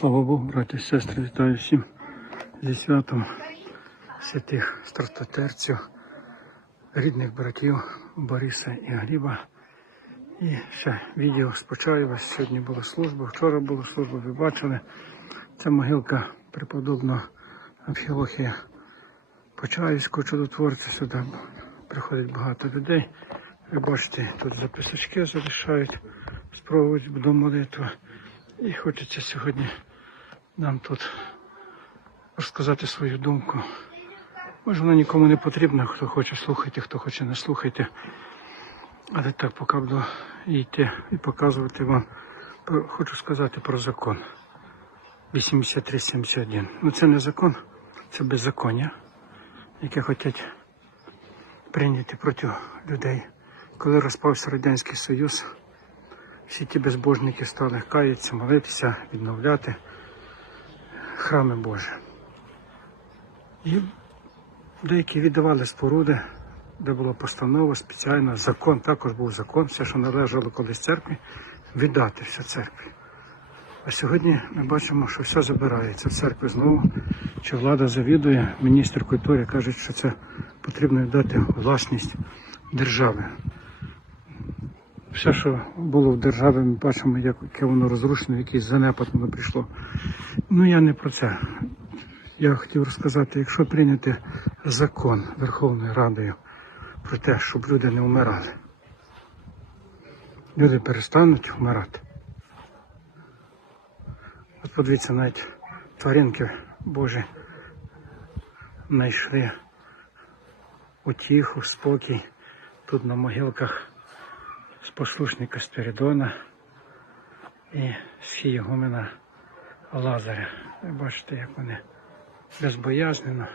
Слава Богу, браті і сестри, вітаю всім зі святом святих стратотерців, рідних братів Бориса і Гліба. І ще відео з Почаєва. Сьогодні була служба, вчора була служба, ви бачили. Це могилка преподобного археологія Почаївського чудотворця. Сюди приходить багато людей. Ви бачите, тут записочки залишають, спробують до молитву. І хочеться сьогодні нам тут розказати свою думку. Може, вона нікому не потрібна, хто хоче слухати, хто хоче не слухати. Але так поки буду йти і показувати вам, хочу сказати про закон 8371. Ну це не закон, це беззаконня, яке хочуть прийняти проти людей. Коли розпався Радянський Союз, всі ті безбожники стали каятися, молитися, відновляти храми Божі. І деякі віддавали споруди, де була постанова спеціальна, закон, також був закон, все, що належало колись церкві, віддати все церкві. А сьогодні ми бачимо, що все забирається в церкві знову, чи влада завідує, міністр культури каже, що це потрібно віддати власність держави. Все, що було в державі, ми бачимо, яке воно розрушено, якийсь занепад воно прийшло. Ну я не про це. Я хотів розказати, якщо прийняти закон Верховною Радою про те, щоб люди не вмирали, люди перестануть вмирати. От подивіться, навіть тваринки Божі знайшли утіху, спокій тут на могилках з послушника Спиридона і з хієгумена Лазаря. Ви бачите, як вони безбоязнено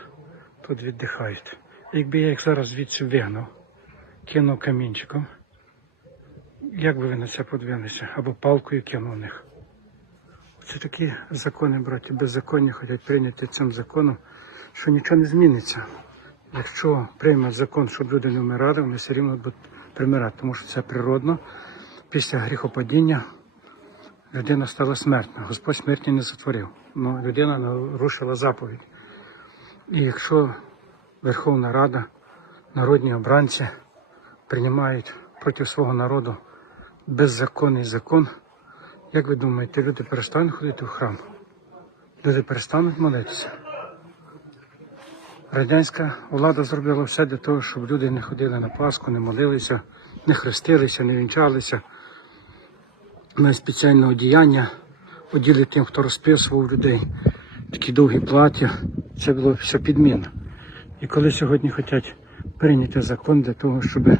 тут віддихають. Якби я їх зараз звідси вигнав, кинув камінчиком, як би ви на це подивилися, або палкою кинув них. Це такі закони, браті, беззаконні хочуть прийняти цим законом, що нічого не зміниться. Якщо прийме закон, щоб люди не вмирали, вони все рівно будуть примирати, тому що це природно. Після гріхопадіння людина стала смертна. Господь смерті не затворив. але Людина нарушила заповідь. І якщо Верховна Рада, народні обранці приймають проти свого народу беззаконний закон, як ви думаєте, люди перестануть ходити в храм? Люди перестануть молитися. Радянська влада зробила все для того, щоб люди не ходили на Пасху, не молилися, не хрестилися, не вінчалися. На спеціальне одіяння оділи тим, хто розписував людей. Такі довгі плаття. Це було все підміна. І коли сьогодні хочуть прийняти закон для того, щоб е,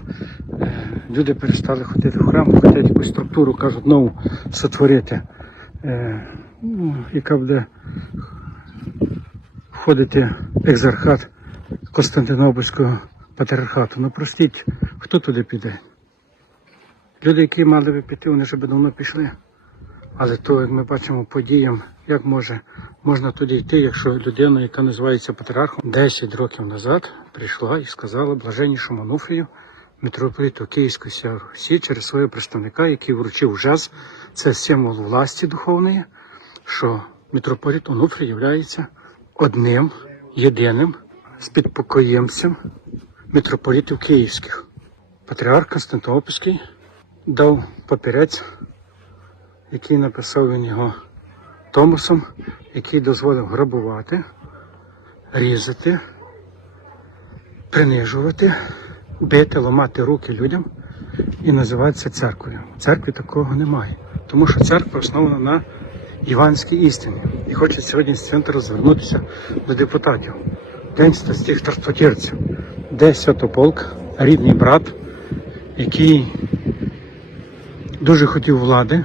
люди перестали ходити в храм, хочуть якусь структуру, кажуть, нову сотворити, е, ну, яка буде обходити екзархат Константинопольського патріархату. Ну простіть, хто туди піде? Люди, які мали би піти, вони вже би давно пішли. Але то, як ми бачимо подіям, як може можна туди йти, якщо людина, яка називається патріархом, 10 років назад прийшла і сказала блаженнішому Мануфію, митрополиту Київської Русі через свого представника, який вручив жаз, це символ власті духовної, що митрополіт Онуфрій являється одним єдиним спідпокоємцем митрополітів Київських. Патріарх Константинопольський дав папірець, який написав він його Томосом, який дозволив грабувати, різати, принижувати, бити, ламати руки людям і називається церквою. церкві такого немає, тому що церква основана на Іванській істині. І хочуть сьогодні з центру звернутися до депутатів. День статських тартутірців, де Святополк, рідний брат, який дуже хотів влади.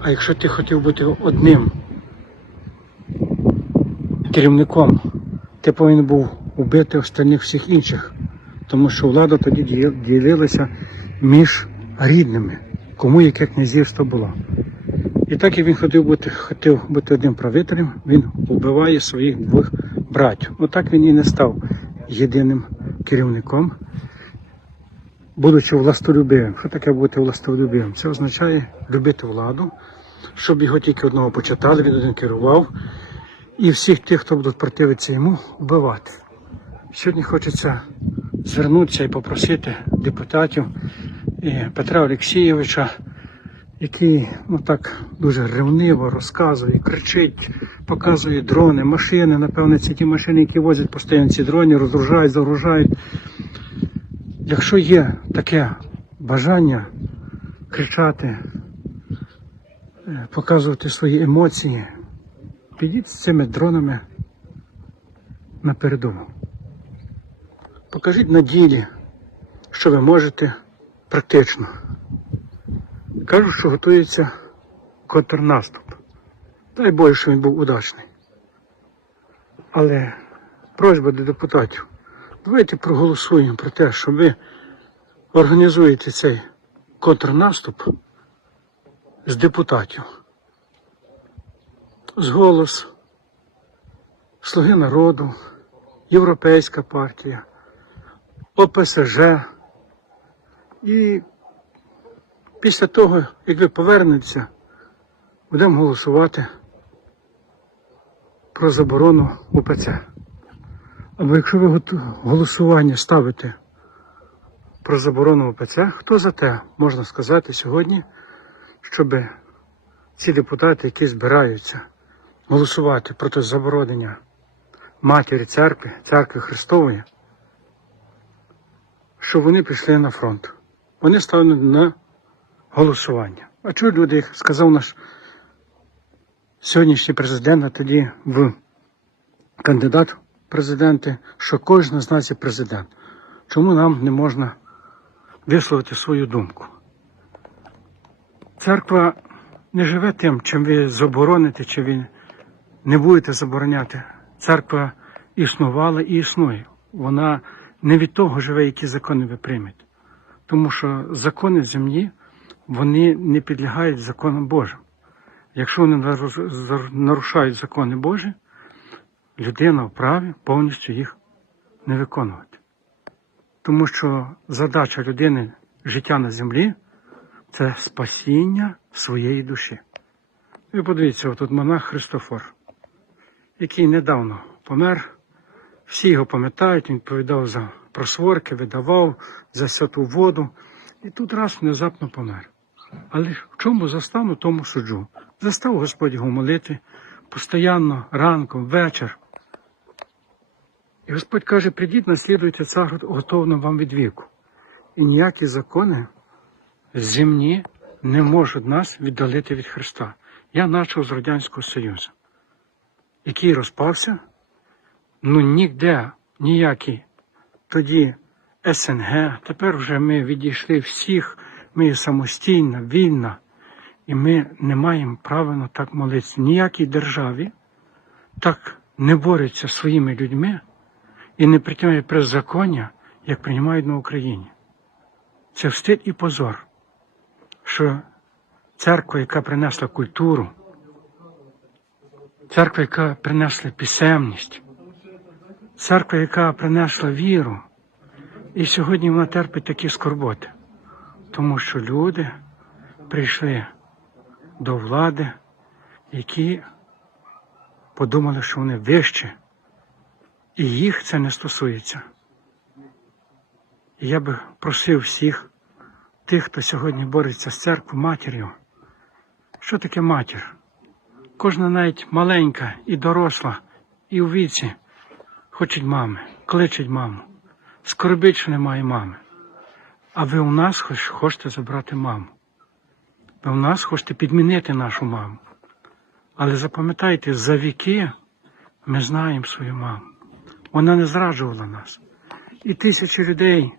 А якщо ти хотів бути одним керівником, ти повинен був убити остальних всіх інших, тому що влада тоді ділилася між рідними, кому яке князівство було. І так як він хотів бути хотів бути одним правителем, він вбиває своїх двох братів. Отак він і не став єдиним керівником, будучи властолюбивим. Що таке бути властолюбивим? Це означає любити владу, щоб його тільки одного почитали, він один керував. І всіх тих, хто будуть противитися йому, вбивати. Сьогодні хочеться звернутися і попросити депутатів і е, Петра Олексійовича який ну так дуже ревниво розказує, кричить, показує дрони, машини. Напевне, це ті машини, які возять постійно ці дрони, розгружають, загружають. Якщо є таке бажання кричати, е, показувати свої емоції, підіть з цими дронами на передову. Покажіть на ділі, що ви можете практично. Кажуть, що готується контрнаступ. Дай Боже, що він був удачний. Але просьба до депутатів, давайте проголосуємо про те, що ви організуєте цей контрнаступ з депутатів. З голос, Слуги народу, Європейська партія, ОПСЖ і Після того, як ви повернетеся, будемо голосувати про заборону УПЦ. Або якщо ви голосування ставите про заборону УПЦ, хто за те можна сказати сьогодні, щоб ці депутати, які збираються голосувати проти заборонення матері церкви, церкви Христової, що вони пішли на фронт. Вони стали на голосування. А чого люди, як сказав наш сьогоднішній президент, а тоді в кандидат президенти, що кожен з нас є президент? Чому нам не можна висловити свою думку? Церква не живе тим, чим ви забороните, чи ви не будете забороняти. Церква існувала і існує. Вона не від того живе, які закони ви приймете. Тому що закони землі вони не підлягають законам Божим. Якщо вони нарушають закони Божі, людина вправі повністю їх не виконувати. Тому що задача людини життя на землі це спасіння своєї душі. Ви подивіться, отут монах Христофор, який недавно помер, всі його пам'ятають, він відповідав за просворки, видавав за святу воду, і тут раз внезапно помер. Але в чому застану, тому суджу. Застав Господь його молити постоянно, ранком, вечір. І Господь каже, придіть, наслідуйте цар готовно вам від віку. І ніякі закони земні не можуть нас віддалити від Христа. Я почав з Радянського Союзу, який розпався, ну ніде ніякі тоді СНГ, тепер вже ми відійшли всіх ми є самостійна, вільна, і ми не маємо права на так молитися. Ніякій державі так не бореться своїми людьми і не приймає беззаконня, як приймають на Україні. Це встид і позор, що церква, яка принесла культуру, церква, яка принесла пісемність, церква, яка принесла віру, і сьогодні вона терпить такі скорботи тому що люди прийшли до влади, які подумали, що вони вищі, і їх це не стосується. І я би просив всіх тих, хто сьогодні бореться з церквою, матір'ю. Що таке матір? Кожна навіть маленька і доросла, і у віці хочуть мами, кличуть маму, скорбить, що немає мами. А ви у нас хочете забрати маму. Ви у нас хочете підмінити нашу маму. Але запам'ятайте, за віки ми знаємо свою маму. Вона не зраджувала нас. І тисячі людей,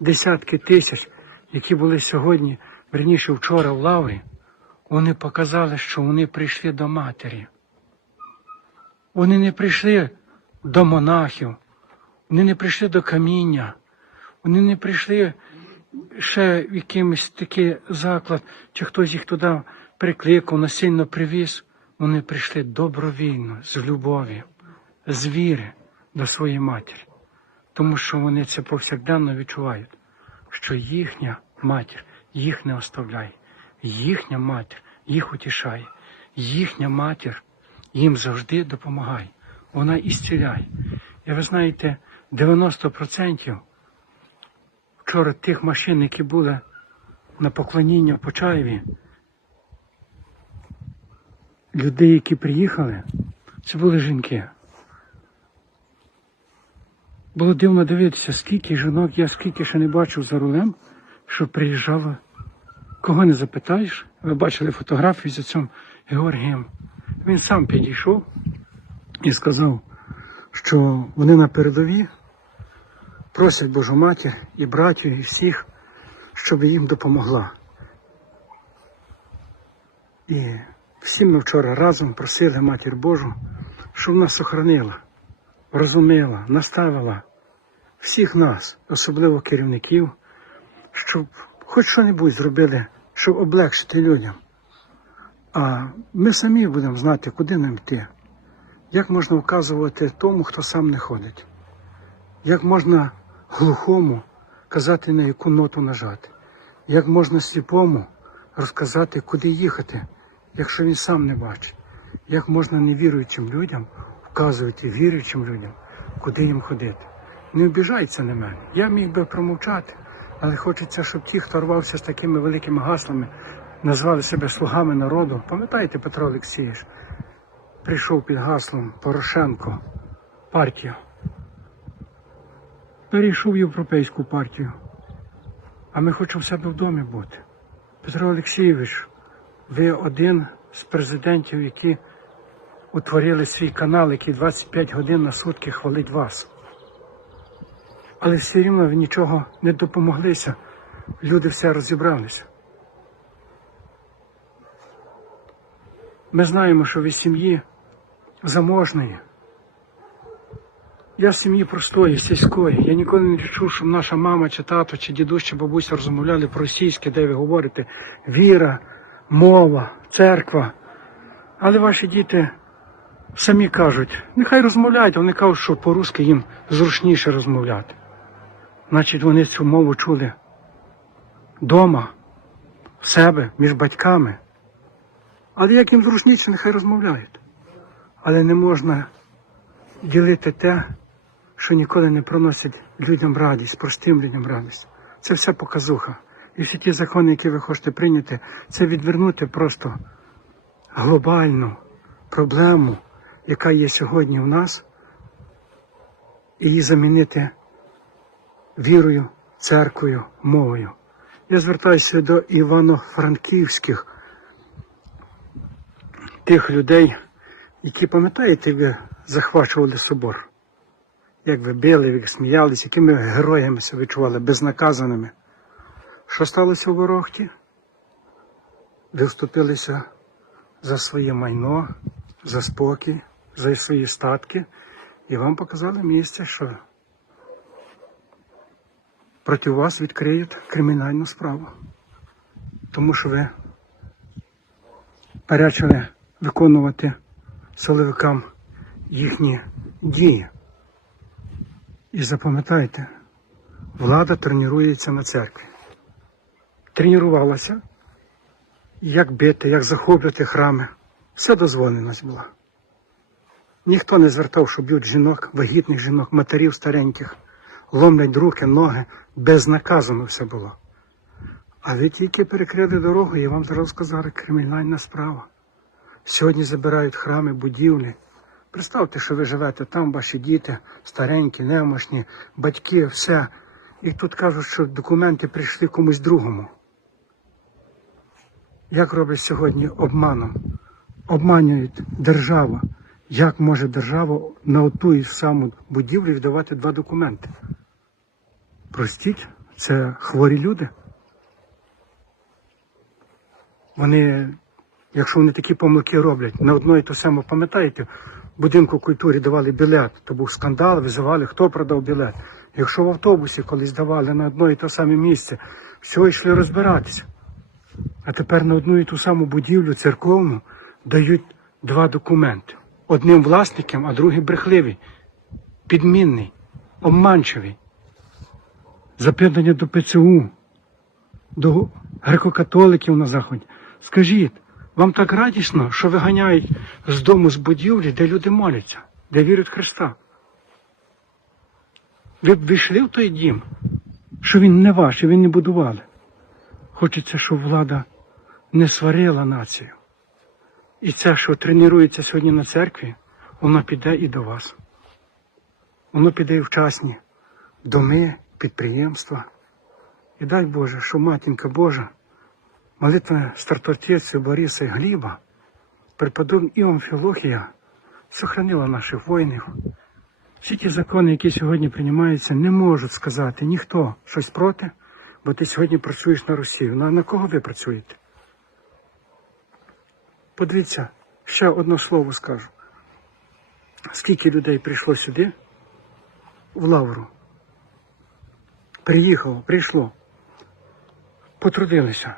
десятки тисяч, які були сьогодні, верніше вчора в лаврі, вони показали, що вони прийшли до матері. Вони не прийшли до монахів, вони не прийшли до каміння, вони не прийшли ще в такий заклад, чи хтось їх туди прикликав, насильно привіз, вони прийшли добровільно, з любові, з віри до своєї матері, тому що вони це повсякденно відчувають, що їхня матір їх не оставляє, їхня матір їх утішає, їхня матір їм завжди допомагає. Вона ісціляє. І ви знаєте, 90% вчора тих машин, які були на поклоніння по чаєві. людей, які приїхали, це були жінки. Було дивно дивитися, скільки жінок я скільки ще не бачив за рулем, що приїжджало. Кого не запитаєш, ви бачили фотографію за цим Георгієм. Він сам підійшов і сказав, що вони на передовій просять Божу матір і братів, і всіх, щоб їм допомогла. І всі ми вчора разом просили Матір Божу, щоб нас охоронила, розуміла, наставила всіх нас, особливо керівників, щоб хоч що-небудь зробили, щоб облегшити людям. А ми самі будемо знати, куди нам йти, як можна вказувати тому, хто сам не ходить, як можна глухому казати, на яку ноту нажати, як можна сліпому розказати, куди їхати, якщо він сам не бачить, як можна невіруючим людям вказувати віруючим людям, куди їм ходити. Не обіжається на мене. Я міг би промовчати, але хочеться, щоб ті, хто рвався з такими великими гаслами, назвали себе слугами народу. Пам'ятаєте, Петро Олексійович, прийшов під гаслом Порошенко партію перейшов в Європейську партію. А ми хочемо в себе в домі бути. Петро Олексійович, ви один з президентів, які утворили свій канал, який 25 годин на сутки хвалить вас. Але все рівно ви нічого не допомоглися, люди все розібралися. Ми знаємо, що ви сім'ї заможної. Я в сім'ї простої, сільської. Я ніколи не чув, щоб наша мама, чи тато, чи дідусь, чи бабуся розмовляли про російське, де ви говорите віра, мова, церква. Але ваші діти самі кажуть, нехай розмовляють, вони кажуть, що по-русски їм зручніше розмовляти. Значить, вони цю мову чули дома, в себе, між батьками. Але як їм зручніше, нехай розмовляють. Але не можна ділити те що ніколи не приносять людям радість, простим людям радість. Це вся показуха. І всі ті закони, які ви хочете прийняти, це відвернути просто глобальну проблему, яка є сьогодні в нас, і її замінити вірою, церквою, мовою. Я звертаюся до івано-франківських тих людей, які, пам'ятаєте, ви захвачували собор як ви били, як сміялись, якими героями себе чували, безнаказаними. Що сталося в Ворохті? Ви вступилися за своє майно, за спокій, за свої статки, і вам показали місце, що проти вас відкриють кримінальну справу, тому що ви перечили виконувати силовикам їхні дії. І запам'ятайте, влада тренується на церкві. Тренувалася, як бити, як захоплювати храми. Все дозволеність була. Ніхто не звертав, що б'ють жінок, вагітних жінок, матерів стареньких, ломлять руки, ноги, безнаказано все було. А ви тільки перекрили дорогу, я вам зараз сказав, кримінальна справа. Сьогодні забирають храми, будівлі. Представте, що ви живете там, ваші діти, старенькі, немощні, батьки, все. І тут кажуть, що документи прийшли комусь другому. Як роблять сьогодні обманом? Обманюють державу. Як може держава на оту і саму будівлю віддавати два документи? Простіть, це хворі люди. Вони, якщо вони такі помилки роблять, на одно і те саме пам'ятаєте, будинку культури давали білет, то був скандал, визивали, хто продав білет. Якщо в автобусі колись давали на одне і те саме місце, все йшли розбиратися. А тепер на одну і ту саму будівлю церковну дають два документи. Одним власником, а другим брехливий, підмінний, обманчивий. Запитання до ПЦУ, до греко-католиків на Заході. Скажіть, вам так радісно, що виганяють з дому з будівлі, де люди моляться, де вірять Христа. Ви б війшли в той дім, що він не ваш, і він не будували. Хочеться, щоб влада не сварила націю. І це, що тренується сьогодні на церкві, воно піде і до вас. Воно піде і в частні доми, підприємства. І дай Боже, що матінка Божа. Молитва стартовців Бориса і Гліба, преподобна Іон Філохія, сохранила наших воїнів. Всі ті закони, які сьогодні приймаються, не можуть сказати ніхто щось проти, бо ти сьогодні працюєш на Росію. Ну, а на кого ви працюєте? Подивіться, ще одне слово скажу. Скільки людей прийшло сюди, в Лавру? Приїхало, прийшло, потрудилися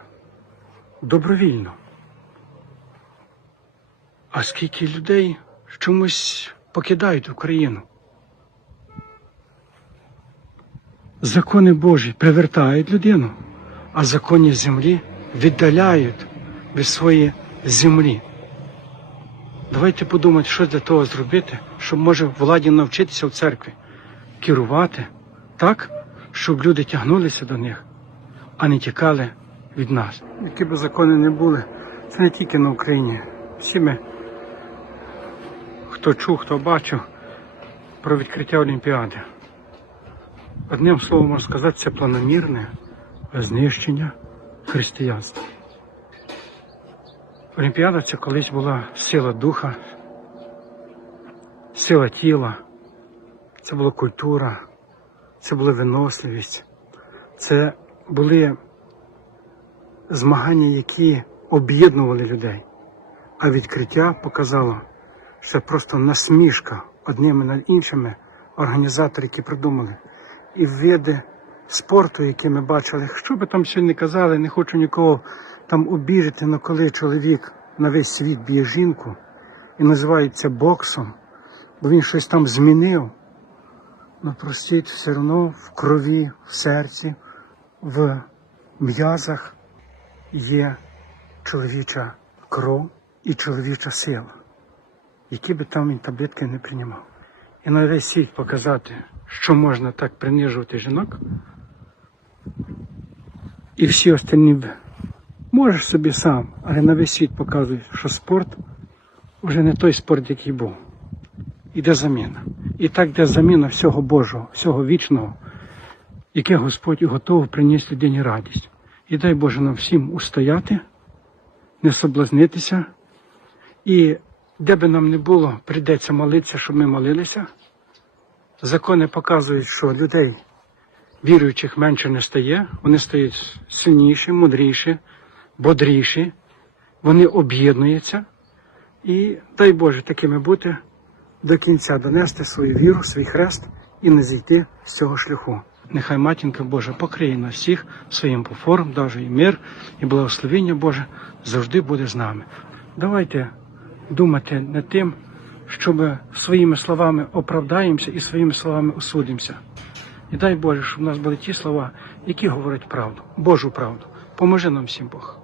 добровільно. А скільки людей чомусь покидають Україну? Закони Божі привертають людину, а закони землі віддаляють від своєї землі. Давайте подумати, що для того зробити, щоб може владі навчитися в церкві, керувати так, щоб люди тягнулися до них, а не тікали від нас. Які би закони не були, це не тільки на Україні. Всі ми, хто чув, хто бачив про відкриття Олімпіади. Одним словом можна сказати, це планомірне знищення християнства. Олімпіада це колись була сила духа, сила тіла, це була культура, це була виносливість, це були змагання, які об'єднували людей. А відкриття показало, що просто насмішка одними над іншими організатори, які придумали, і види спорту, які ми бачили, що би там ще не казали, не хочу нікого там обіжити, але коли чоловік на весь світ б'є жінку і називається боксом, бо він щось там змінив, ну простіть, все одно в крові, в серці, в м'язах є чоловіча кров і чоловіча сила, які би там він таблетки не приймав. І на весь світ показати, що можна так принижувати жінок. І всі остальні можеш собі сам, але на весь світ показує, що спорт вже не той спорт, який був. Іде заміна. І так йде заміна всього Божого, всього вічного, яке Господь готовий принести людині радість. І дай Боже нам всім устояти, не соблазнитися. І де би нам не було, прийдеться молитися, щоб ми молилися. Закони показують, що людей, віруючих, менше не стає, вони стають сильніші, мудріші, бодріші, вони об'єднуються. І дай Боже такими бути, до кінця донести свою віру, свій хрест і не зійти з цього шляху. Нехай матінка Божа покриє нас всіх своїм пофором, даже і мир, і благословення Боже завжди буде з нами. Давайте думати над тим, щоб своїми словами оправдаємося і своїми словами осудимося. І дай Боже, щоб в нас були ті слова, які говорять правду, Божу правду. Поможи нам всім Бог.